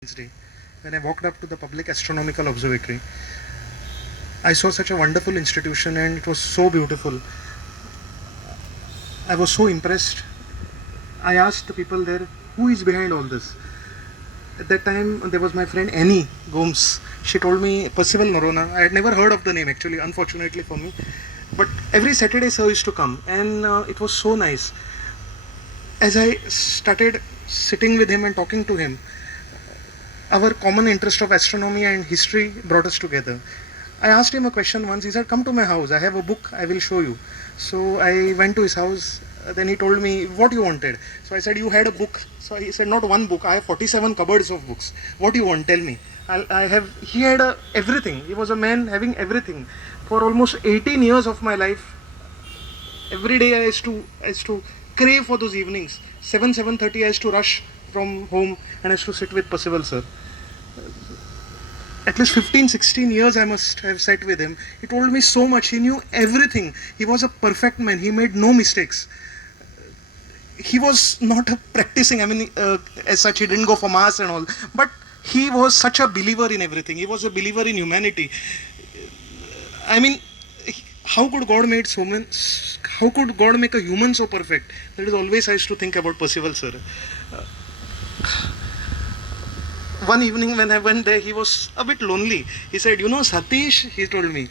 Day, when I walked up to the Public Astronomical Observatory, I saw such a wonderful institution and it was so beautiful. I was so impressed. I asked the people there, who is behind all this? At that time, there was my friend Annie Gomes. She told me Percival Noronha. I had never heard of the name actually, unfortunately for me. But every Saturday, sir used to come, and it was so nice. As I started sitting with him and talking to him, our common interest of astronomy and history brought us together. I asked him a question once. He said, "Come to my house. I have a book. I will show you." So I went to his house. Then he told me what you wanted. So I said, "You had a book." So he said, "Not one book. I have 47 cupboards of books. What do you want? Tell me." I have. He had everything. He was a man having everything. For almost 18 years of my life, every day I used to crave for those evenings. 7:30 I used to rush from home and I used to sit with Percival sir. At least 15-16 years I must have sat with him. He told me so much. He knew everything. He was a perfect man. He made no mistakes. He was not a practicing, as such, he didn't go for mass and all. But he was such a believer in everything. He was a believer in humanity. I mean, how could God make so many, how could God make a human so perfect? That is always I used to think about Percival sir. One evening when I went there, he was a bit lonely. He said, Satish, he told me,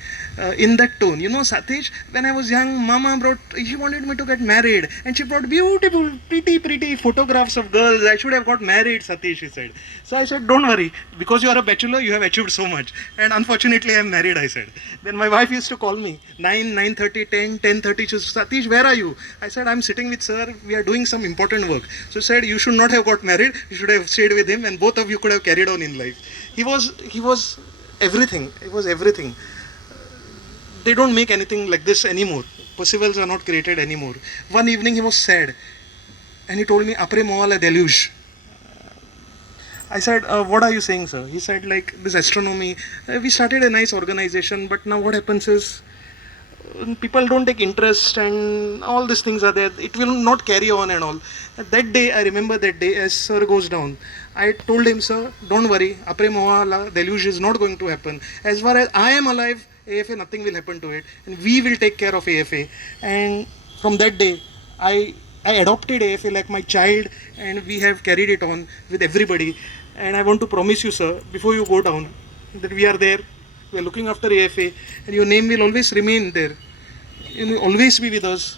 in that tone, Satish, when I was young, Mama she wanted me to get married. And she brought beautiful, pretty photographs of girls. I should have got married, Satish, he said. So I said, don't worry, because you are a bachelor, you have achieved so much. And unfortunately, I am married, I said. Then my wife used to call me, 9:30, 10:30. She said, Satish, where are you? I said, I'm sitting with sir, we are doing some important work. So she said, you should not have got married, you should have stayed with him and both of you could have carried on in life. He was everything. He was everything. They don't make anything like this anymore. Percivals are not created anymore. One evening he was sad and he told me, Apre moala deluge. I said, what are you saying, sir? He said, like this astronomy, we started a nice organization, but now what happens is people don't take interest and all these things are there. It will not carry on and all. That day, I remember that day as sir goes down, I told him, sir, don't worry, Apre Mohala deluge is not going to happen. As far as I am alive, AFA, nothing will happen to it. And we will take care of AFA. And from that day, I adopted AFA like my child and we have carried it on with everybody. And I want to promise you, sir, before you go down, that we are there. We are looking after AFA and your name will always remain there. You will always be with us.